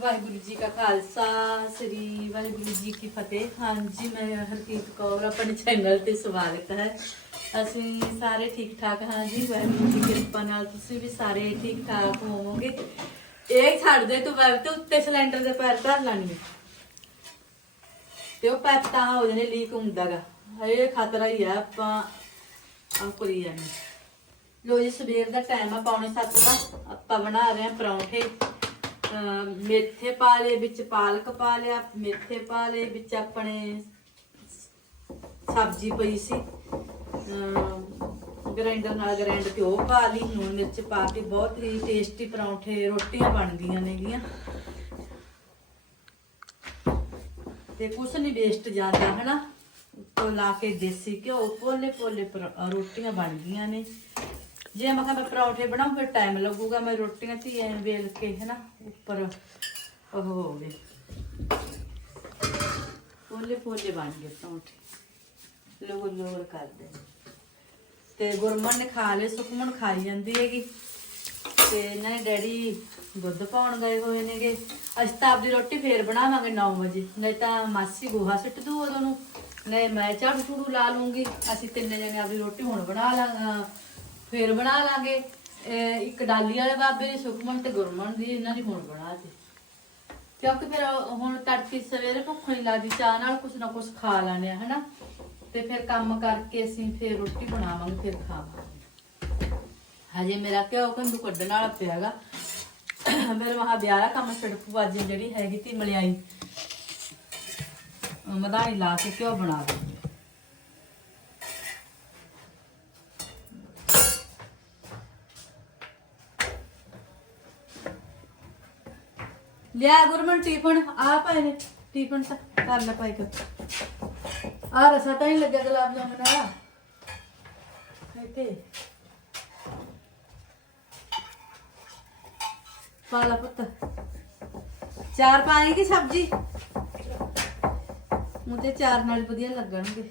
ਵਾਹਿਗੁਰੂ ਜੀ ਕਾ ਖਾਲਸਾ, ਸ੍ਰੀ ਵਾਹਿਗੁਰੂ ਜੀ ਕੀ ਫਤਿਹ। ਹਾਂਜੀ, ਮੈਂ ਹਰਕੀਤ ਕੌਰ, ਆਪਣੇ ਚੈਨਲ ਤੇ ਸਵਾਗਤ ਹੈ। ਅਸੀਂ ਸਾਰੇ ਠੀਕ ਠਾਕ ਹਾਂ ਜੀ? ਵਾਹਿਗੁਰੂ ਦੀ ਕਿਰਪਾ ਨਾਲ ਤੁਸੀਂ ਵੀ ਸਾਰੇ ਠੀਕ ਠਾਕ ਹੋਵੋਗੇ? ਇਹ ਛੱਡ ਦੇ, ਤੂੰ ਵੈਬ ਤੇ ਉੱਤੇ ਸਿਲੰਡਰ ਦੇ ਪੈਰ ਧਰ ਲੈਣੀ ਤੇ ਉਹ ਪੈਰ ਤਾਂ ਹੋ ਜਾਣੇ ਲੀਕ ਹੁੰਦਾਗਾ ਇਹ ਖਤਰਾ ਹੀ ਆ, ਆਪਾਂ ਆ ਕਰੀ ਜਾਂਦੇ ਲੋ ਜੀ, ਸਵੇਰ ਦਾ ਟਾਈਮ ਆ, ਪੌਣੇ 7 ਦਾ। ਆਪਾਂ ਬਣਾ ਰਹੇ ਹਾਂ ਪਰੌਂਠੇ। ਮੇਥੇ ਪਾ ਲਏ, ਵਿੱਚ ਪਾਲਕ ਪਾ ਲਿਆ, ਮੇਥੇ ਪਾ ਲਏ, ਵਿੱਚ ਆਪਣੇ ਸਬਜ਼ੀ ਪਈ ਸੀ। ਗ੍ਰਾਈਂਡਰ ਨਾਲ ਗ੍ਰਾਈਂਡ ਤੇ ਉਹ ਪਾ ਲਈ ਨੂਣ ਮਿਰਚ ਪਾ ਕੇ ਬਹੁਤ ਹੀ ਟੇਸਟੀ ਪਰੌਂਠੇ, ਰੋਟੀਆਂ ਬਣਦੀਆਂ ਨੇਗੀਆਂ। ਤੇ ਕੁਛ ਨਹੀਂ ਵੇਸਟ ਜਾਂਦਾ ਹਨਾ? ਉੱਤੋਂ ਲਾ ਕੇ ਦੇਸੀ ਘਿਓ ਪੋਲੇ ਪੋਲੇ ਪਰ- ਰੋਟੀਆਂ ਬਣ ਗਈਆਂ ਨੇ। ਜੇ ਮੈਂ ਕਿਹਾ ਮੈਂ ਪਰੌਂਠੇ ਬਣਾਉਂ, ਫਿਰ ਟਾਈਮ ਲੱਗੂਗਾ ਮੈਂ ਰੋਟੀਆਂ ਧੀ ਐਂ ਵੇਲ ਕੇ, ਹਨਾ? ਉੱਪਰ ਉਹ ਹੋ ਗਏ। ਪੋਲੇ ਪੋਲੇ ਬਣ ਗਏ ਪਰੌਂਠੇ। ਲੋਗੋ ਲੋਗੋ ਕਰਦੇ ਤੇ ਗੁਰਮਨ ਨੇ ਖਾ ਲਏ, ਸੁਖਮਨ ਖਾਈ ਜਾਂਦੀ ਹੈਗੀ। ਤੇ ਇਹਨਾਂ ਦੇ ਡੈਡੀ ਦੁੱਧ ਪਾਉਣ ਗਏ ਹੋਏ ਨੇਗੇ। ਅਸੀਂ ਤਾਂ ਆਪਦੀ ਰੋਟੀ ਫੇਰ ਬਣਾਵਾਂਗੇ 9 ਵਜੇ। ਨਹੀਂ ਤਾਂ ਮਾਸੀ ਗੋਹਾ ਸਿੱਟ ਦੂ ਉਦੋਂ ਨੂੰ। ਨਹੀਂ, ਮੈਂ ਝਾੜੂ ਝੂੜੂ ਲਾ ਲੂੰਗੀ। ਅਸੀਂ ਤਿੰਨੇ ਜਣੇ ਆਪਦੀ ਰੋਟੀ ਹੁਣ ਬਣਾ ਲਾਂਗੇ। ਫੇਰ ਬਣਾ ਲਾਂਗੇ। ਇਹ ਇੱਕ ਡਾਲੀ ਵਾਲੇ ਬਾਬੇ ਦੀ ਸੁਖਮਨ ਤੇ ਗੁਰਮਨ ਦੀ, ਇਹਨਾਂ ਦੀ ਹੁਣ ਬਣਾ ਤੇ ਕਿਉਂਕਿ ਫਿਰ ਹੁਣ ਤੜਕੇ ਸਵੇਰੇ ਭੁੱਖ ਨਹੀਂ ਲੱਗਦੀ, ਚਾਹ ਨਾਲ ਕੁਛ ਨਾ ਕੁਛ ਖਾ ਲੈਣੇ ਆ, ਹਨਾ? ਤੇ ਫਿਰ ਕੰਮ ਕਰਕੇ ਅਸੀਂ ਫਿਰ ਰੋਟੀ ਬਣਾਵਾਂਗੇ, ਫਿਰ ਖਾਵਾਂਗੇ। ਹਜੇ ਮੇਰਾ ਘਿਓ ਕੰਦੂ ਕੱਢਣ ਵਾਲਾ ਪਿਆਗਾ। ਮੇਰੇ ਮਹਾ ਵਿਆਹ ਦਾ ਕੰਮ ਛੜਪੂ ਬਾਜੀ ਜਿਹੜੀ ਹੈਗੀ ਤੀ ਮਲਿਆਈ। ਅਹ ਲਾ ਕੇ ਘਿਓ ਬਣਾ ਦਿੰਦੇ। ਲਿਆ ਗੁਰਮਨ ਟਿਫਨ, ਆ ਪਏ ਨੇ ਟਿਫਨ ਤਾਂ ਕਰ ਲੈ ਪਾਈ ਕਰ ਆ ਰਸਾ ਤਾਂ ਹੀ ਲੱਗਿਆ ਗੁਲਾਬ ਜਾਮਨ ਵਾਲਾ। ਇੱਥੇ। ਪਾਲਾ ਪੁੱਤ। ਚਾਰ ਪਾਣੀ ਦੀ ਸਬਜ਼ੀ? ਮੁਝੇ ਚਾਰ ਨਾਲ ਵਧੀਆ ਲੱਗਣਗੇ।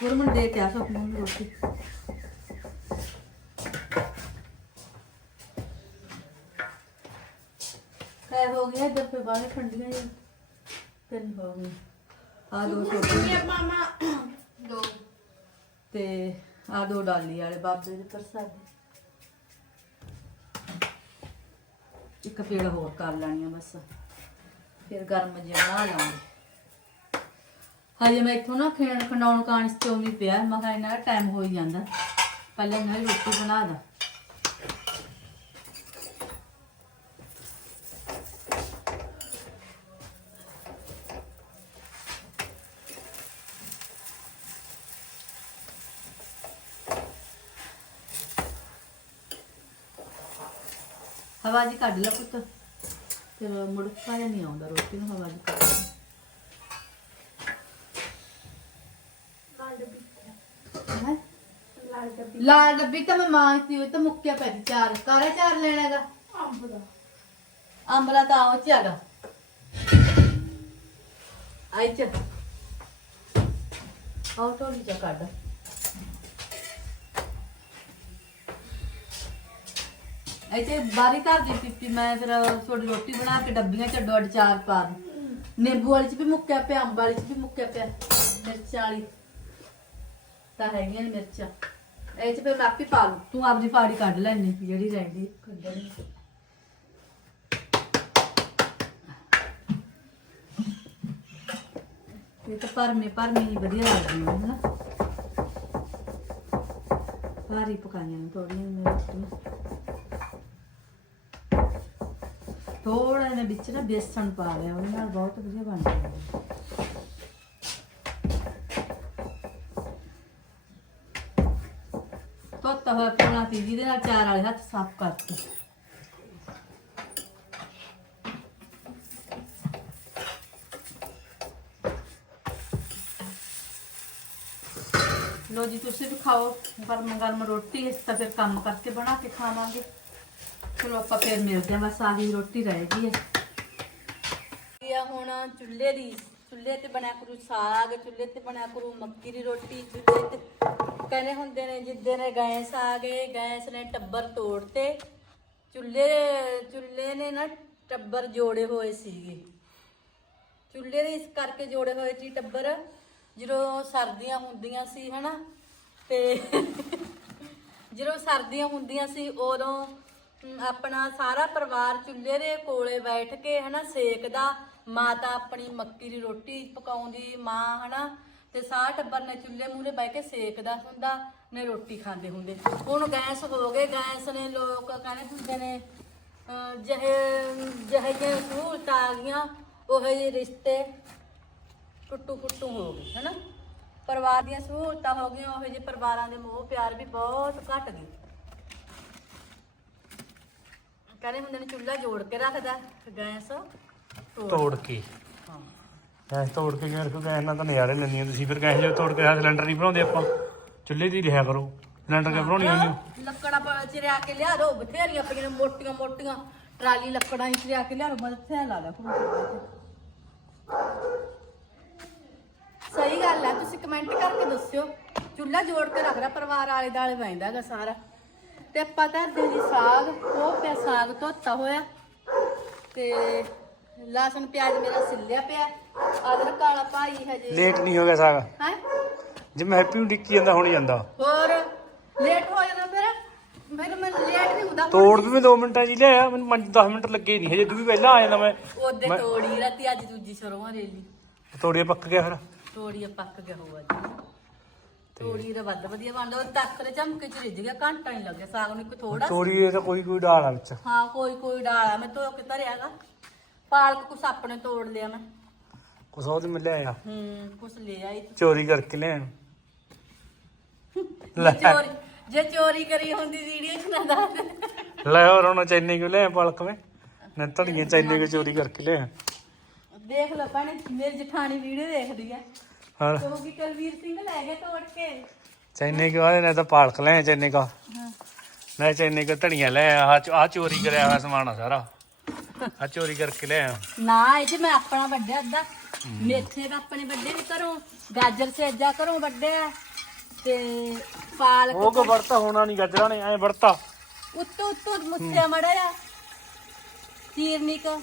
ਗੁਰਮਨ ਦੇ ਕੇ ਆ ਸਭ ਨੂੰ ਰੋਟੀ। ਕਾਇ ਹੋ ਗਿਆ ਇਧਰ पे ਬਾਲੇ ਠੰਡੀਆਂ ਜੀ ਤਿੰਨ ਹੋ ਗਏ ਆ ਦੋ ਛੋਟੇ ਮਾਮਾ ਦੋ। ਤੇ ਆ ਦੋ ਡਾਲੀ ਵਾਲੇ ਬਾਬੇ ਦੇ ਪ੍ਰਸਾਦ। ਇੱਕ ਪੇੜ ਹੋਰ ਕਰ ਲੈਣੀ ਆ ਬਸ। ਫਿਰ ਗਰਮ ਜਿਹਾ ਬਣਾ ਲਾਂਗੇ। ਹਜੇ ਮੈਂ ਇੱਥੋਂ ਨਾ ਖੇਣ ਖੰਡਾਉਣ ਕਾਣ ਚੋਂ ਵੀ ਪਿਆ ਮੈਂ ਕਿਹਾ ਇਹਨਾਂ ਦਾ ਟਾਈਮ ਹੋ ਹੀ ਜਾਂਦਾ। ਪਹਿਲਾਂ ਦੀ ਰੋਟੀ ਬਣਾ ਦਾ। ਹਵਾ ਜੀ ਕੱਢ ਲੈ ਪੁੱਤ। ਤੇ ਮੁੜਕਾ ਜਿਹਾ ਨਹੀਂ ਆਉਂਦਾ ਰੋਟੀ ਨੂੰ ਹਵਾ ਜੀ ਕੱਢ ਲੈ। ਹੈਂ? ਲਾਲ ਡੱਬੀ। ਤਾਂ ਮੈਂ ਮੰਗਤੀ ਹੋਈ ਤਾਂ ਮੁੱਕਿਆ ਪੈ ਗਈ ਚਾਰ। ਕਾਰਾ ਚਾਰ ਲੈਣਾ ਹੈਗਾ? ਅੰਬਲਾ ਤਾਂ ਆਉ ਚ ਹੈਗਾ ਆਈ ਚ ਆਉ ਟੋਲੀ ਚ ਕੱਢ। ਇੱਥੇ ਬਾਰੀ ਧਰ ਦਿੱਤੀ ਸੀ ਮੈਂ ਫਿਰ ਥੋੜੀ ਰੋਟੀ ਬਣਾ ਕੇ ਡੱਬੀਆਂ ਚ ਅੱਡੋ ਅੱਡ ਚਾਰ ਪਾ ਦੂੰ ਨਿੰਬੂ ਵਾਲੀ ਚ ਵੀ ਮੁੱਕਿਆ ਪਿਆ, ਅੰਬ ਵਾਲੀ ਚ ਵੀ ਮੁੱਕਿਆ ਪਿਆ, ਮਿਰਚਾਂ ਵਾਲੀ। ਤਾਂ ਹੈਗੀਆਂ ਨੇ ਮਿਰਚਾਂ। ਇਹ ਚ ਫਿਰ ਮੈਂ ਆਪੇ ਪਾ ਲੂੰ ਤੂੰ ਆਪਦੀ ਫਾੜੀ ਕੱਢ ਲੈਣੀ ਜਿਹੜੀ ਰਹਿੰਦੀ, ਕੱਢਣੀ ਇਹ ਤਾਂ ਭਰਮੇ ਭਰਮੇ ਹੀ ਵਧੀਆ ਲੱਗਦੀ ਹੈ ਨਾ। ਭਾਰੀ ਪਕਾਈਆਂ ਨੇ ਥੋੜੀਆਂ ਨੇ ਰੋਟੀਆਂ। ਥੋੜਾ ਜਿਹਾ ਵਿੱਚ ਨਾ ਬੇਸਣ ਪਾ ਲਿਆ ਉਹਦੇ ਨਾਲ ਬਹੁਤ ਵਧੀਆ ਬਣ ਜਾਂਦੀ ਤੋਤਾ ਹੋਇਆ ਪੋਣਾ ਤੀ ਜਿਹਦੇ ਨਾਲ ਚਾਰ ਵਾਲੇ ਹੱਥ ਸਾਫ਼ ਕਰਤੇ ਲੋ ਜੀ ਤੁਸੀਂ ਵੀ ਖਾਓ ਗਰਮ ਗਰਮ ਰੋਟੀ ਇਸ ਤਾਂ ਫਿਰ ਕੰਮ ਕਰਕੇ ਬਣਾ ਕੇ ਖਾਵਾਂਗੇ ਚਲੋ ਆਪਾਂ ਫਿਰ ਮਿਲਦੇ ਹਾਂ, ਬਸ ਆਹੀ ਰੋਟੀ ਰਹਿ ਗਈ ਹੈ। ਇਹ ਆ ਹੁਣ ਚੁੱਲ੍ਹੇ ਦੀ, ਚੁੱਲ੍ਹੇ ਤੇ ਬਣਿਆ ਕਰੂ ਸਾਗ, ਚੁੱਲ੍ਹੇ ਤੇ ਬਣਿਆ ਕਰੂ ਮੱਕੀ ਦੀ ਰੋਟੀ, ਚੁੱਲ੍ਹੇ ਤੇ। ਕਹਿੰਦੇ ਹੁੰਦੇ ਨੇ, ਜਿੱਦੇ ਨੇ ਗੈਸ ਆ ਗਏ, ਗੈਸ ਨੇ ਟੱਬਰ ਤੋੜਤੇ। ਚੁੱਲ੍ਹੇ ਚੁੱਲ੍ਹੇ ਨੇ ਨਾ ਟੱਬਰ ਜੋੜੇ ਹੋਏ ਸੀਗੇ। ਚੁੱਲ੍ਹੇ ਦੇ ਇਸ ਕਰਕੇ ਜੋੜੇ ਹੋਏ ਸੀ ਟੱਬਰ, ਜਦੋਂ ਸਰਦੀਆਂ ਹੁੰਦੀਆਂ ਸੀ, ਹਨਾ। ਤੇ ਜਦੋਂ ਸਰਦੀਆਂ ਹੁੰਦੀਆਂ ਸੀ, ਉਦੋਂ ਆਪਣਾ ਸਾਰਾ ਪਰਿਵਾਰ ਚੁੱਲ੍ਹੇ ਦੇ ਕੋਲੇ ਬੈਠ ਕੇ ਹਨਾ ਸੇਕਦਾ। ਮਾਤਾ ਆਪਣੀ ਮੱਕੀ ਦੀ ਰੋਟੀ ਪਕਾਉਂਦੀ ਮਾਂ ਹਨਾ ਤੇ ਸਾਰਾ ਟੱਬਰ ਨੇ ਚੁੱਲ੍ਹੇ ਮੂਹਰੇ ਬਹਿ ਕੇ ਸੇਕਦਾ ਹੁੰਦਾ ਨੇ ਰੋਟੀ ਖਾਂਦੇ ਹੁੰਦੇ। ਹੁਣ ਗੈਸ ਹੋ ਗਏ ਗੈਸ ਨੇ ਲੋਕ ਕਹਿੰਦੇ ਹੁੰਦੇ ਨੇ ਅਹ, ਜਿਹੇ ਜਿਹੇ ਸਹੂਲਤਾਂ ਆ ਗਈਆਂ ਉਹ ਜਿਹੇ ਰਿਸ਼ਤੇ ਟੁੱਟੂ ਫੁੱਟੂ ਹੋ ਗਏ ਹਨਾ। ਪਰਿਵਾਰ ਦੀਆਂ ਸਹੂਲਤਾਂ ਹੋ ਗਈਆਂ ਉਹ ਜਿਹੇ ਪਰਿਵਾਰਾਂ ਦੇ ਮੋਹ ਪਿਆਰ ਵੀ ਬਹੁਤ ਘਟ ਗਏ। ਕਹਿੰਦੇ ਹੁੰਦੇ ਨੇ ਚੁੱਲ੍ਹਾ ਜੋੜ ਕੇ ਰੱਖਦਾ ਗੈਸ ਤੋੜ ਕੇ। ਹਾਂ ਗੈਸ ਤੋੜ ਕੇ ਗੈਸ ਕੋ ਗੈਸ ਨਾਲ ਤਾਂ ਨਜ਼ਾਰੇ ਲੈਂਦੀਆਂ ਤੁਸੀਂ। ਫਿਰ ਗੈਸ ਜੋ ਤੋੜ ਕੇ ਆ ਸਿਲੰਡਰ ਨਹੀਂ ਬਣਾਉਂਦੇ ਆਪਾਂ। ਚੁੱਲ੍ਹੇ ਦੀ ਰਿਹਾ ਕਰੋ। ਸਿਲੰਡਰ ਕਿਉਂ ਬਣਾਉਣੀ ਹੁੰਦੀ ਲੱਕੜਾਂ ਪਾ ਚਿਰਿਆ ਕੇ ਲਿਆ ਦੋ ਬਥੇਰੀਆਂ ਪਈਆਂ ਨੇ ਮੋਟੀਆਂ ਮੋਟੀਆਂ। ਟਰਾਲੀ ਲੱਕੜਾਂ ਹੀ ਚਿਰਿਆ ਕੇ ਲਿਆ ਦੋ ਥਿਆ ਲਾ ਲਿਆ ਸਹੀ ਗੱਲ ਹੈ ਤੁਸੀਂ ਕਮੈਂਟ ਕਰਕੇ ਦੱਸਿਓ। ਚੁੱਲ੍ਹਾ ਜੋੜ ਕੇ ਰੱਖਦਾ ਪਰਿਵਾਰ ਆਲੇ ਦਾਲੇ ਬੈਂਦਾ ਹੈਗਾ ਸਾਰਾ। ਤੇ ਆਪਾਂ ਧਰਦੇ ਜੀ ਸਾਗ ਉਹ ਪਿਆ ਸਾਗ ਧੋਤਾ ਹੋਇਆ। ਤੇ ਲਸਣ ਪਿਆਜ਼ ਮੇਰਾ ਸਿੱਲਿਆ ਪਿਆ। ਅਦਰਕ ਕਾਲਾ ਭਾਈ ਹਜੇ ਲੇਟ ਨਹੀਂ ਹੋ ਗਿਆ ਸਾਗ। ਹੈ? ਜੇ ਮੈਂ ਹੈਪੀ ਨੂੰ ਡਿੱਕੀ ਜਾਂਦਾ ਹੁਣ ਜਾਂਦਾ। ਹੋਰ ਲੇਟ ਹੋ ਜਾਣਾ ਫਿਰ? ਫਿਰ ਮੈਂ ਲੇਟ ਨਹੀਂ ਹੁੰਦਾ ਤੋੜ ਵੀ ਮੈਂ 2 ਮਿੰਟਾਂ ਹੀ ਲਿਆਇਆ ਮੈਨੂੰ 10 ਮਿੰਟ ਲੱਗੇ ਨਹੀਂ ਹਜੇ ਤੂੰ ਵੀ ਪਹਿਲਾਂ ਆ ਜਾਂਦਾ ਮੈਂ। ਉਹਦੇ ਮੈਂ- ਤੋੜੀ ਰਾਤੀ ਅੱਜ ਦੂਜੀ ਸਰੋਂ ਰੇਲੀ। ਤੋੜੀਏ ਪੱਕ ਗਿਆ ਫਿਰ। ਤੋੜੀ ਪੱਕ ਗਿਆ ਹੋਊ ਅੱਜ। ਤੋੜੀ ਦਾ ਵੱਧ ਵਧੀਆ ਬਣਦਾ ਉਹ ਤੱਕ ਦੇ ਝਮਕੇ ਚ ਰਿੱਝ ਗਿਆ ਘੰਟਾ ਨਹੀਂ ਲੱਗਿਆ ਸਾਗ ਨੂੰ ਇੱਕ ਥੋੜਾ ਤੋੜੀ ਇਹ ਤਾਂ ਕੋਈ ਕੋਈ ਡਾਲ ਆ ਵਿੱਚ ਹਾਂ ਕੋਈ ਕੋਈ ਡਾਲਾ ਮੈਂ ਧੋ ਕੇ ਧਰਿਆਗਾ ਪਾਲਕ ਕੁਛ ਆਪਣੇ ਤੋੜ ਲਿਆ ਮੈਂ। ਕੁਛ ਉਹਦੇ ਮੈਂ ਲਿਆਇਆ ਹੂੰ ਕੁਛ ਲੈ ਆਈ। ਚੋਰੀ ਕਰਕੇ ਜੇ ਲੈ ਚੋਰੀ ਜੇ ਚੋਰੀ ਕਰੀ ਹੁੰਦੀ ਵੀਡੀਓ ਚ ਨਾ ਦੱਸ। ਲੈ ਹੋਰ ਹੁਣ ਚੈਨੇ ਕਿਉਂ ਲਿਆਇਆ ਪਲਕ ਮੈਂ? ਮੈਂ ਧੜੀਆਂ ਚੈਨੇ ਕਿਉਂ ਚੋਰੀ ਕਰਕੇ ਲਿਆਇਆ ਦੇਖ ਲਓ ਭੈਣੇ ਮੇਰੀ ਜਠਾਣੀ ਵੀਡੀਓ ਦੇਖਦੀ ਆ। ਹਾਂ। ਕਿਉਂਕਿ ਕੁਲਵੀਰ ਸਿੰਘ ਲੈ ਗਏ ਤੋੜ ਕੇ। ਚੈਨੇ ਕਿਉਂ ਆਦੇ ਨੇ ਤਾਂ ਪਾਲਕ ਲਿਆਇਆ ਚੈਨੇ ਕਾ। ਹਾਂ। ਮੈਂ ਚੈਨੇ ਕੋ ਧੜੀਆਂ ਲੈ ਆ ਆ ਚੋਰੀ ਕਰਿਆ ਹੋਇਆ ਸਮਾਨ ਆ ਸਾਰਾ। ਆ ਚੋਰੀ ਕਰਕੇ ਲੈ ਆ ਨਾ ਇਹ 'ਚ ਮੈਂ ਆਪਣਾ ਵੱਡਿਆ ਅੱਧਾ। ਮੇਥੇ ਦਾ ਆਪਣੇ ਵੱਡੇ ਵੀ ਕਰੋ ਗਾਜਰ ਸੇਜਾ ਕਰੋ ਵੱਡਿਆ ਤੇ ਪਾਲਕ ਉਹ ਕੋ ਵਰਤਾ ਹੋਣਾ ਨਹੀਂ ਗੱਜਰਾ ਨੇ ਐ ਵਰਤਾ। ਉੱਤੋਂ ਉੱਤੋਂ ਮੁੱਛਿਆ ਮੜਿਆ। ਚੀਰਨੀ ਕੋ।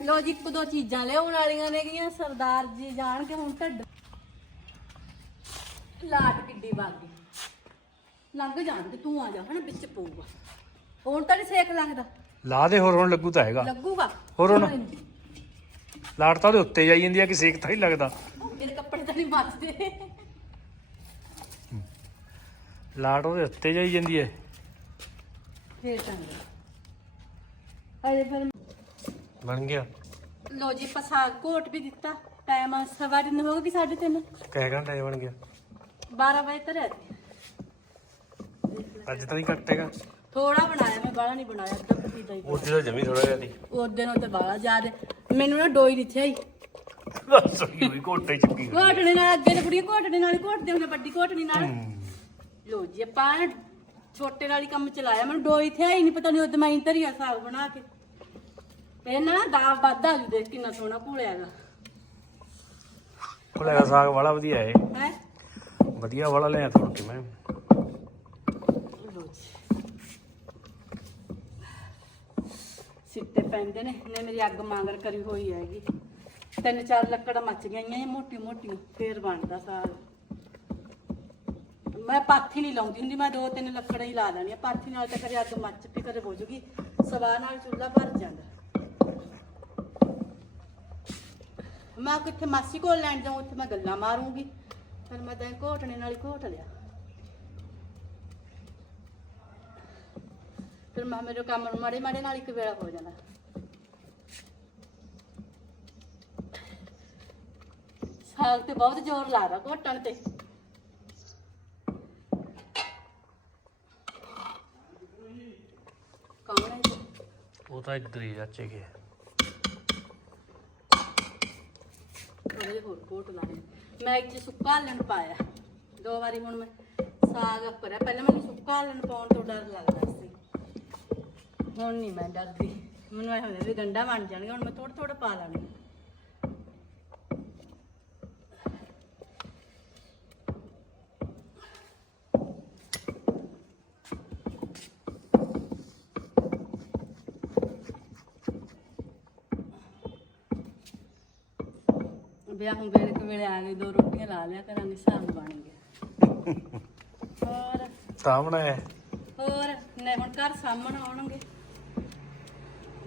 ਲੋ ਜੀ ਇੱਕ ਦੋ ਚੀਜ਼ਾਂ ਲਿਆਉਣ ਵਾਲੀਆਂ ਨੇਗੀਆਂ। ਸਰਦਾਰ ਜੀ ਜਾਣ ਕੇ ਹੁਣ ਢੱਡ ਲਾਟ ਕਿੱਡੀ ਵਾਗੀ ਲੰਘ ਜਾਣ ਤੇ ਤੂੰ ਆ ਜਾ ਹਨਾ ਵਿੱਚ ਪਊਗਾ। ਹੁਣ ਤਾਂ ਨਹੀਂ ਸੇਕ ਲੱਗਦਾ ਲਾ ਦੇ ਹੋਰ ਹੁਣ ਲੱਗੂ ਤਾਂ ਹੈਗਾ। ਲੱਗੂਗਾ। ਹੋਰ ਹੁਣ? ਲਾਟ ਤਾਂ ਉਹਦੇ ਉੱਤੇ ਜਾਈ ਜਾਂਦੀ ਆ ਕਿ ਸੇਕ ਤਾਂ ਹੀ ਲੱਗਦਾ। ਮੇਰੇ ਕੱਪੜੇ ਤਾਂ ਨਹੀਂ ਬਚਦੇ ਲਾਟ ਉਹਦੇ ਉੱਤੇ ਜਾਈ ਜਾਂਦੀ ਹੈ ਫੇਰ ਚੰਗਾ। ਅਰੇ ਫਿਰ ਬਣ ਗਿਆ। ਲੋ ਜੀ ਪਸਾ ਕੋਟ ਵੀ ਦਿੱਤਾ। ਟਾਈਮ ਸਵਾ ਦਿਨ ਹੋ ਸਾਢੇ ਤਿੰਨ। ਕਹਿ ਘੰਟਾ ਇਹ ਬਣ ਗਿਆ? 12 ਵਜੇ ਤੱਕ ਰਹਿ ਅੱਜ ਤਾਂ ਨਹੀਂ ਕੱਟੇਗਾ ਥੋੜਾ ਬਣਾਇਆ ਮੈਂ ਬਾਹਲਾ ਨਹੀਂ ਬਣਾਇਆ ਕੁੱਤੀ ਦਾ ਹੀ। ਉਹਦੇ ਤਾਂ ਜਮੀ ਥੋੜਾ ਜਿਹਾ ਦੀ ਉਹਦੇ ਨਾਲ ਤੇ ਬਾਹਲਾ ਜ਼ਿਆਦਾ। ਮੈਨੂੰ ਨਾ ਡੋਈ ਨਹੀਂ ਥਈ ਚੁੱਕੀ। ਘੋਟਣੇ ਨਾਲ ਅੱਗੇ ਤੇ ਕੁੜੀਆਂ ਘੋਟਣੇ ਨਾਲ ਘੋਟਦੇ ਹੁੰਦੇ ਵੱਡੀ ਘੋਟਣੀ ਨਾਲ। ਲੋ ਜੀ ਆਪਾਂ ਨਾ ਛੋਟੇ ਨਾਲ ਹੀ ਕੰਮ ਚਲਾਇਆ। ਮੈਨੂੰ ਡੋਈ ਥਿਆ ਹੀ ਨਹੀਂ ਪਤਾ ਨਹੀਂ ਉਹਦੇ ਮੈਂ ਧਰੀਆ ਸਾਗ ਬਣਾ ਕੇ। ਤੇ ਨਾ ਦਾ ਵਾਧਾ ਜੂ ਦੇਖ ਕਿੰਨਾ ਸੋਹਣਾ ਭੂਲਿਆਗਾ ਕੋਲੇ ਦਾ ਸਾਗ ਵਾਲਾ ਵਧੀਆ ਹੈ। ਹੈ? ਵਧੀਆ ਵਾਲਾ ਲਿਆ ਤੋੜ ਕੇ ਮੈਂ ਲੋ ਜੀ। ਸਿੱਟੇ ਪੈਂਦੇ ਨੇ ਨੇ ਮੇਰੀ ਅੱਗ ਮਾਂਗਰ ਕਰੀ ਹੋਈ ਹੈਗੀ। ਤਿੰਨ ਚਾਰ ਲੱਕੜਾਂ ਮੱਚ ਗਈਆਂ ਇਹ ਮੋਟੀ ਮੋਟੀ ਫੇਰ ਬਣਦਾ ਸਾਗ। ਮੈਂ ਪਾਥੀ ਨਹੀਂ ਲਾਉਂਦੀ ਹੁੰਦੀ ਮੈਂ ਦੋ ਤਿੰਨ ਲੱਕੜਾਂ ਹੀ ਲਾ ਲੈਣੀਆਂ। ਪਾਥੀ ਨਾਲ ਤਾਂ ਕਦੇ ਅੱਗ ਮੱਚ ਪਈ ਕਦੇ ਬੁਝ ਗਈ। ਸਵਾ ਨਾਲ ਚੁੱਲ੍ਹਾ ਭਰ ਜਾਂਦਾ। ਮੈਂ ਕਿੱਥੇ ਮਾਸੀ ਕੋਲ ਲੈਣ ਜਾਉਂ ਉੱਥੇ ਮੈਂ ਗੱਲਾਂ ਮਾਰੂੰਗੀ। ਫਿਰ ਮੈਂ ਤਾਂ ਘੋਟਣੇ ਨਾਲ ਹੀ ਘੋਟ ਲਿਆ। ਫਿਰ ਮੈਂ ਮੇਰੇ ਕੰਮ ਨੂੰ ਮਾੜੇ ਮਾੜੇ ਨਾਲ ਇੱਕ ਵੇਲਾ ਹੋ ਜਾਣਾ। ਸਾਗ ਤੇ ਬਹੁਤ ਜ਼ੋਰ ਲਾ ਰਿਹਾ ਘੋਟਣ ਤੇ। ਕੌਣ ਹੈ ਉਹ ਤਾਂ ਇੱਧਰ ਹੀ ਚਾਚੇ ਗਿਆ ਥੋੜ੍ਹਾ ਹੋਰ ਘੋਟ ਲਾਉਣੇ। ਮੈਂ ਇੱਕ 'ਚ ਸੁੱਕਾ ਹਲਣ ਪਾਇਆ। ਦੋ ਵਾਰੀ ਹੁਣ ਮੈਂ ਸਾਗ ਕਰਿਆ ਪਹਿਲਾਂ ਮੈਨੂੰ ਸੁੱਕਾ ਹਲਣ ਪਾਉਣ ਤੋਂ ਡਰ ਲੱਗਦਾ ਸੀ। ਹੁਣ ਨਹੀਂ ਮੈਂ ਡਰਦੀ। ਮੈਨੂੰ ਇਹ ਹੁੰਦਾ ਵੀ ਗੰਡਾ ਬਣ ਜਾਣਗੇ, ਹੁਣ ਮੈਂ ਥੋੜਾ ਥੋੜਾ ਪਾ ਲੈਣੀ ਵਿਆਹ ਹੁਣ ਵੇਲੇ ਕੁ ਵੇਲੇ ਆ ਗਏ ਦੋ ਰੋਟੀਆਂ ਲਾ ਲਿਆ ਕਰਾਂਗੇ ਸਾਗ ਬਣ ਗਿਆ। ਹੋਰ? ਤਾਂ ਬਣਾਇਆ? ਹੋਰ? ਨਹੀਂ ਹੁਣ ਘਰ ਸਾਹਮਣੇ ਆਉਣਗੇ।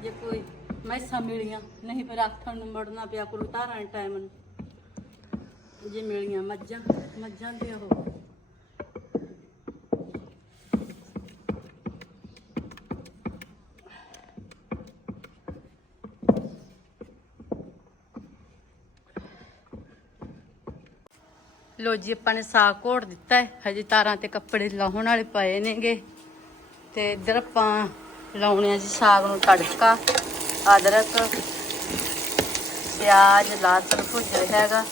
ਜੇ ਕੋਈ ਮੈਸਾਂ ਮਿਲੀਆਂ ਨਹੀਂ ਫਿਰ ਆਖਣ ਨੂੰ ਮੜਨਾ ਪਿਆ ਕਰੂ ਧਾਰਾਂ ਟਾਈਮ ਨੂੰ। ਜੇ ਮਿਲੀਆਂ ਮੱਝਾਂ ਮੱਝਾਂ ਦੇ ਉਹ। ਲੋ ਜੀ, ਆਪਾਂ ਨੇ ਸਾਗ ਘੋੜ ਦਿੱਤਾ ਹੈ। ਹਜੇ ਤਾਰਾਂ ਤੇ ਕੱਪੜੇ ਲਾਉਣ ਵਾਲੇ ਪਏ ਨੇਗੇ। ਤੇ ਇੱਧਰ ਆਪਾਂ ਲਾਉਣੇ ਆ ਜੀ ਸਾਗ ਨੂੰ ਤੜਕਾ, ਅਦਰਕ, ਪਿਆਜ਼ ਲਸਣ ਭੁੱਜ ਰਿਹਾ ਹੈਗਾ।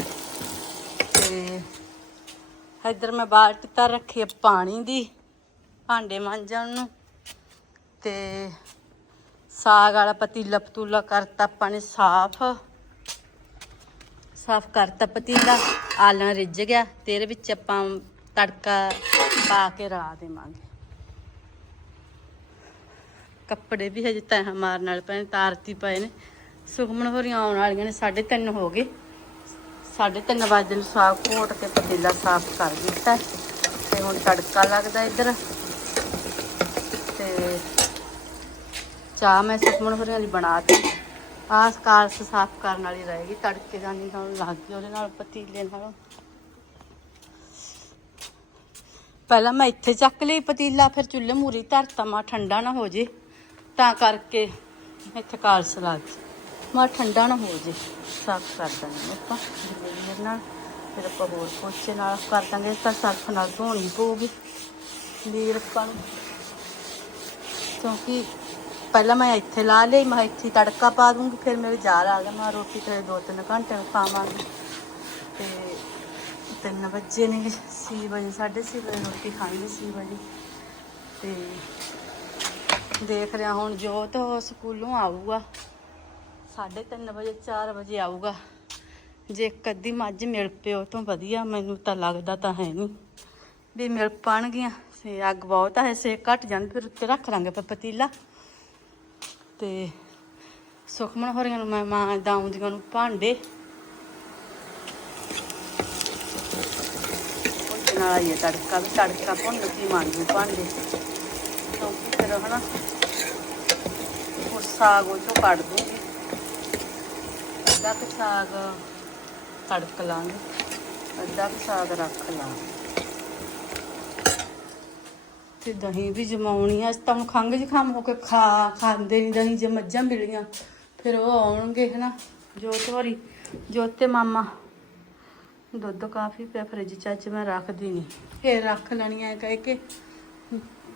ਤੇ ਇੱਧਰ ਮੈਂ ਬਾਲਟੀ ਤਾਂ ਰੱਖੀ ਪਾਣੀ ਦੀ, ਭਾਂਡੇ ਮਾਂਜਣ ਨੂੰ। ਤੇ ਸਾਗ ਵਾਲਾ ਪਤੀਲਾ ਪਤੂਲਾ ਕਰਤਾ ਆਪਾਂ ਨੇ ਸਾਫ਼। ਸਾਫ਼ ਕਰਤਾ, ਪਤੀਲਾ ਆਲਣ ਰਿੱਝ ਗਿਆ ਤੇ ਇਹਦੇ ਵਿੱਚ ਆਪਾਂ ਤੜਕਾ ਪਾ ਕੇ ਰਾ ਦੇਵਾਂਗੇ। ਕੱਪੜੇ ਵੀ ਹਜੇ ਤੈਂ ਮਾਰਨ ਵਾਲੇ ਪਏ ਨੇ, ਤਾਰਤੀ ਪਏ ਨੇ। ਸੁਖਮਨ ਹੋਰੀਆਂ ਆਉਣ ਵਾਲੀਆਂ ਨੇ 3:30 ਹੋ ਗਏ। 3:30 ਵਜੇ ਨੂੰ, ਸਾਫ਼ ਘੋਟ ਕੇ ਪਤੀਲਾ ਸਾਫ਼ ਕਰ ਦਿੱਤਾ। ਤੇ ਹੁਣ ਤੜਕਾ ਲੱਗਦਾ ਇੱਧਰ। ਤੇ ਚਾਹ ਮੈਂ ਸੁਖਮਨ ਹੋਰੀਆਂ ਦੀ ਬਣਾਤੀ ਆਹ ਕਾਲਸ ਸਾਫ਼ ਕਰਨ ਵਾਲੀ ਰਹੇਗੀ ਤੜਕੇ ਜਾਨੀ ਨਾਲ ਲੱਗ ਗਈ ਉਹਦੇ ਨਾਲ ਪਤੀਲੇ ਨਾਲ। ਪਹਿਲਾਂ ਮੈਂ ਇੱਥੇ ਚੱਕ ਲਈ ਪਤੀਲਾ, ਫਿਰ ਚੁੱਲ੍ਹੇ ਮੂਰੀ ਧਰਤਾ ਮਾ ਠੰਡਾ ਨਾ ਹੋ ਜੇ। ਤਾਂ ਕਰਕੇ ਇੱਥੇ ਕਾਲਸ ਲੱਗ ਗਈ ਮਾ ਠੰਡਾ ਨਾ ਹੋ ਜੇ, ਸਾਫ਼ ਕਰ ਦਾਂਗੇ ਆਪਾਂ ਜਿਵੇਂ ਨਾਲ, ਫਿਰ ਆਪਾਂ ਹੋਰ ਪੋਚੇ ਨਾਲ ਕਰ ਦਾਂਗੇ, ਤਾਂ ਸਰਫ ਨਾਲ ਧੋਣੀ ਪਊਗੀ। ਵੀਰ ਆਪਾਂ ਨੂੰ, ਕਿਉਂਕਿ ਪਹਿਲਾਂ ਮੈਂ ਇੱਥੇ ਲਾ ਲਈ, ਮੈਂ ਇੱਥੇ ਤੜਕਾ ਪਾ ਦੂੰਗੀ, ਫਿਰ ਮੇਰੇ ਜਾਲ ਆ ਗਿਆ ਮੈਂ ਰੋਟੀ ਤੇ ਦੋ ਤਿੰਨ ਘੰਟੇ ਨੂੰ ਖਾਵਾਂਗੀ। ਤੇ ਤਿੰਨ ਵਜੇ ਨੇ 6 ਵਜੇ 6:30 ਵਜੇ ਰੋਟੀ ਖਾਂਦੀ 6 ਵਜੇ ਤੇ ਦੇਖ ਰਿਹਾ ਹੁਣ ਜੋਤ, ਉਹ ਸਕੂਲੋਂ ਆਊਗਾ। 3:30 ਵਜੇ 4 ਵਜੇ ਆਊਗਾ। ਜੇ ਇੱਕ ਅੱਧੀ ਮੱਝ ਮਿਲ ਪਿਓ ਤੋਂ ਵਧੀਆ, ਮੈਨੂੰ ਤਾਂ ਲੱਗਦਾ ਤਾਂ ਹੈ ਨਹੀਂ। ਵੀ ਮਿਲ ਪਾਣਗੀਆਂ, ਤੇ ਅੱਗ ਬਹੁਤ ਹੈ ਸੇ ਘਟ ਜਾਂਦੀ, ਫਿਰ ਉੱਤੇ ਰੱਖ ਲਾਂਗੇ ਆਪਾਂ ਪਤੀਲਾ। ਤੇ ਸੁਖਮਨ ਹੋਰੀਆਂ ਨੂੰ ਮੈਂ ਮਾਂ ਦਾਉਂਦੀਆਂ ਨੂੰ ਭਾਂਡੇ। ਉਹਦੇ ਨਾਲ ਆਈਏ ਤੜਕਾ ਵੀ ਤੜਕਾ ਭੁੰਨ ਕੇ ਮਾਂਜੂ ਭਾਂਡੇ। ਕਿਉਂਕਿ ਫਿਰ ਹਨਾ ਉਹ ਸਾਗ ਉਹ ਚੋਂ ਕੱਢ ਦੂੰਗੀ। ਅੱਧਾ ਕੁ ਸਾਗ ਤੜਕ ਲਾਂਗੇ, ਅੱਧਾ ਕੁ ਸਾਗ ਰੱਖ ਲਾਂਗੇ। ਤੇ ਦਹੀਂ ਵੀ ਜਮਾਉਣੀ ਆ। ਤਾਂ ਹੁਣ ਖੰਘ ਜ਼ੁਕਾਮ ਹੋ ਕੇ ਖਾ, ਖਾਂਦੇ ਨਹੀਂ ਦਹੀਂ ਜੇ ਮੱਝਾਂ ਮਿਲੀਆਂ। ਫਿਰ ਉਹ ਆਉਣਗੇ, ਹਨਾ, ਜੋਤ ਹੋਰੀ। ਜੋਤ ਤੇ ਮਾਮਾ। ਦੁੱਧ ਕਾਫੀ ਪਿਆ ਫਰਿੱਜ ਚ, ਅੱਜ ਮੈਂ ਰੱਖਦੀ ਨਹੀਂ ਫੇਰ ਰੱਖ ਲੈਣੀ ਐ ਕਹਿ ਕੇ।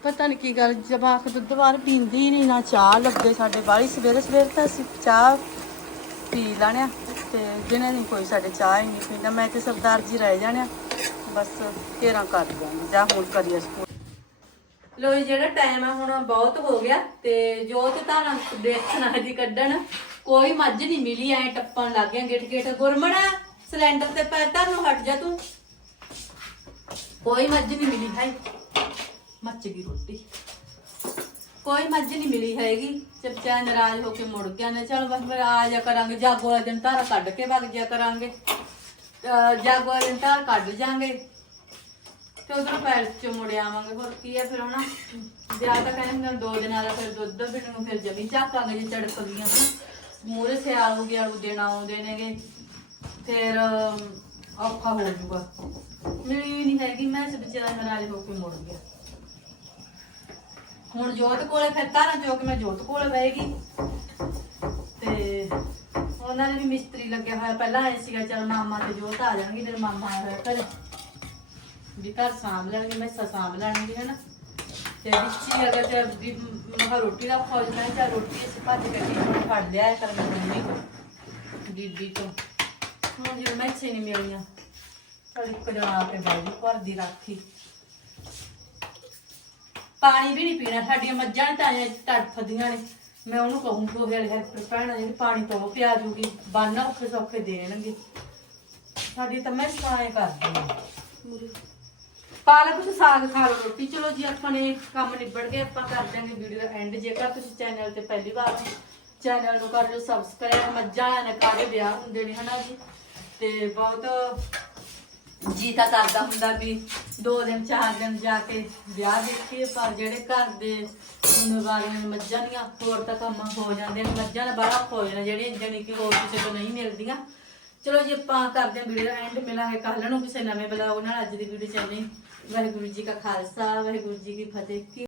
ਪਤਾ ਨਹੀਂ ਕੀ ਗੱਲ, ਜਵਾਕ ਦੁੱਧ ਬਾਹਰ ਪੀਂਦੀ ਹੀ ਨਹੀਂ ਨਾ ਚਾਹ ਲੱਗੇ ਸਾਡੇ ਬਾਹਲੀ ਸਵੇਰੇ ਸਵੇਰੇ ਤਾਂ ਅਸੀਂ ਚਾਹ ਪੀ ਲੈਣਿਆ ਤੇ ਜਿਹਨੇ ਨਹੀਂ ਕੋਈ ਸਾਡੇ ਚਾਹ ਹੀ ਨਹੀਂ ਪੀਂਦਾ। ਮੈਂ ਤੇ ਸਰਦਾਰ ਜੀ ਰਹਿ ਜਾਣਿਆ ਬਸ ਫੇਰਾਂ ਕਰ ਦਾਂਗੇ ਜਾਂ ਹੁਣ ਕਰੀਏ ਸਕੂਲ। ਲੋ ਜਿਹੜਾ ਟਾਈਮ ਆ ਹੁਣ ਬਹੁਤ ਹੋ ਗਿਆ ਤੇ ਜੋ ਤੇ ਧਾਰਾਂ ਦੇਖਣਾ ਹਜੀ ਕੱਢਣ। ਕੋਈ ਮੱਝ ਨਹੀਂ ਮਿਲੀ, ਐ ਟੱਪਣ ਲੱਗ ਗਿਆ ਗਿੱਟ ਗਿੱਟ ਗੁਰਮਣ, ਸਿਲੰਡਰ ਤੇ ਪੈਰ ਧਰ ਨੂੰ ਹਟ ਜਾ ਤੂੰ। ਕੋਈ ਮੱਝ ਨਹੀਂ ਮਿਲੀ ਹੈ ਮੱਚ ਗਈ ਰੋਟੀ। ਕੋਈ ਮੱਝ ਨਹੀਂ ਮਿਲੀ ਹੈਗੀ। ਚੱਚਾ ਨਾਰਾਜ਼ ਹੋ ਕੇ ਮੁੜ ਗਿਆ ਨੇ, ਚਲ ਬਸ ਫਿਰ ਆ ਜਾ ਕਰਾਂਗੇ। ਜਾਗੋ ਵਾਲੇ ਦਿਨ ਧਾਰਾ ਕੱਢ ਕੇ ਵਗ ਜਾ ਕਰਾਂਗੇ। ਅਹ ਜਾਗੋ ਵਾਲੇ ਦਿਨ ਧਾਰ ਕੱਢ ਜਾਾਂਗੇ। ਤੇ ਉਧਰ ਪੈਰ ਚ ਮੁੜਿਆ ਆਵਾਂਗੇ, ਹੋਰ ਕੀ ਹੈ ਫਿਰ ਹਨਾ? ਵਿਆਹ ਤਾਂ ਕਹਿੰਦੇ ਹੁੰਦੇ ਦੋ ਦਿਨਾਂ ਦਾ ਫਿਰ ਦੁੱਧ ਵੀ ਨੂੰ ਫਿਰ ਜਮੀ ਝਾਕਾਂਗੇ ਜੇ ਚੜਕ ਹਨਾ ਮੂਰੇ ਸਿਆਲ ਹੋ ਗਿਆ ਉਹ ਦਿਨ ਆਉਂਦੇ ਨੇਗੇ। ਫਿਰ ਔਖਾ ਹੋ ਜਾਊਗਾ। ਮਿਲੀ ਨਹੀਂ ਹੈਗੀ, ਮੈਂ ਇਸ ਵਿਚਾਰਾ ਨਾਰਾਜ਼ ਹੋ ਕੇ ਮੁੜ ਗਿਆ? ਹੁਣ ਜੋਤ ਕੋਲੇ ਫਿਰ ਤਾਰਾਂ ਕਿ ਮੈਂ ਜੋਤ ਕੋਲੇ ਬਹਿਗੀ ਤੇ ਉਹਨਾਂ ਨੇ ਵੀ ਮਿਸਤਰੀ ਲੱਗਿਆ ਹੋਇਆ, ਪਹਿਲਾਂ ਆਏ ਸੀਗਾ, ਚਲ ਮਾਮਾ ਤੇ ਜੋਤ ਆ ਜਾਣਗੇ, ਫਿਰ ਮਾਮਾ ਆਇਆ ਹੋਇਆ ਘਰੇ। ਵੀ ਘਰ ਸਾਂਭ ਲੈਣਗੇ, ਮੈਂ ਸਾਂਭ ਲੈਣਗੇ, ਹਨਾ? ਤੇ ਵਿੱਚੀ ਅਗਰ ਤੇ ਵੀ ਮਹਾ ਰੋਟੀ ਦਾ ਖੋਜ ਮੈਂ ਚਾ ਰੋਟੀ ਅਸੀਂ ਭੱਜ ਕੇ ਟੀਫਨ ਫੜ ਲਿਆ ਕਰ ਮੈਂ ਮੰਮੀ ਦੀਦੀ ਤੋਂ ਹੁਣ ਜਦੋਂ ਮੈਂ ਇੱਥੇ ਨਹੀਂ ਮਿਲੀਆਂ ਚਲ ਇੱਕ ਕੇ ਬਾਈ ਘਰ ਦੀ ਰਾਖੀ। ਪਾਣੀ ਵੀ ਨਹੀਂ ਪੀਣਾ, ਸਾਡੀਆਂ ਮੱਝਾਂ ਨੇ ਤਾਂ ਐਂ ਤੜਫਦੀਆਂ ਨੇ। ਮੈਂ ਉਹਨੂੰ ਕਹੂੰ ਕਿ ਉਹਦੇ ਹੈਲਪਰ ਭੈਣਾਂ ਜਿਹੜੀ ਪਾਣੀ ਤੋਂ ਪਿਆ ਜੂਗੀ ਬਾਨਾ ਔਖੇ ਸੌਖੇ ਦੇਣਗੇ। ਸਾਡੀ ਤਾਂ ਮੈਂ ਸਾਏ ਕਰਦੀ ਹਾਂ। ਪਾਲਕ ਤੁਸੀਂ ਸਾਗ ਖਾ ਲਓ ਰੋਟੀ। ਚਲੋ ਜੀ, ਆਪਾਂ ਨੇ ਕੰਮ ਨਿਬੜ ਗਏ, ਆਪਾਂ ਕਰ ਦਾਂਗੇ ਵੀਡੀਓ ਦਾ ਐਂਡ ਜੇਕਰ ਤੁਸੀਂ ਚੈਨਲ ਤੇ ਪਹਿਲੀ ਵਾਰ ਚੈਨਲ ਨੂੰ ਕਰ ਲਿਓ ਸਬਸਕ੍ਰਾਈਬ ਮੱਝਾਂ ਵਾਲਿਆਂ ਨੇ ਵਿਆਹ ਹੁੰਦੇ ਨੇ, ਹਨਾ ਜੀ? ਤੇ ਬਹੁਤ ਜੀ ਤਾਂ ਕਰਦਾ ਹੁੰਦਾ ਵੀ ਦੋ ਦਿਨ, ਚਾਰ ਦਿਨ ਜਾ ਕੇ ਵਿਆਹ ਦੇਖੀਏ, ਪਰ ਜਿਹੜੇ ਘਰ ਦੇ ਜ਼ਿੰਮੇਵਾਰੀਆਂ ਮੱਝਾਂ ਦੀਆਂ, ਹੋਰ ਤਾਂ ਕੰਮ ਹੋ ਜਾਂਦੇ ਨੇ। ਮੱਝਾਂ ਦਾ ਬੜਾ ਹੋ ਜਾਣਾ ਜਿਹੜੀਆਂ ਜਾਣੀ ਕਿ ਹੋਰ ਕਿਸੇ ਤੋਂ ਨਹੀਂ ਮਿਲਦੀਆਂ। ਚਲੋ ਜੀ, ਆਪਾਂ ਕਰਦੇ ਹਾਂ ਵੀਡੀਓ ਐਂਡ ਮਿਲਾਂਗੇ ਕੱਲ ਨੂੰ ਕਿਸੇ ਨਵੇਂ ਬਲੌਗ ਨਾਲ। ਅੱਜ ਦੀ ਵੀਡੀਓ ਚੱਲਣੀ ਵਾਹਿਗੁਰੂ ਜੀ ਕਾ ਖਾਲਸਾ, ਵਾਹਿਗੁਰੂ ਜੀ ਕੀ ਫਤਿਹ। ਕੀ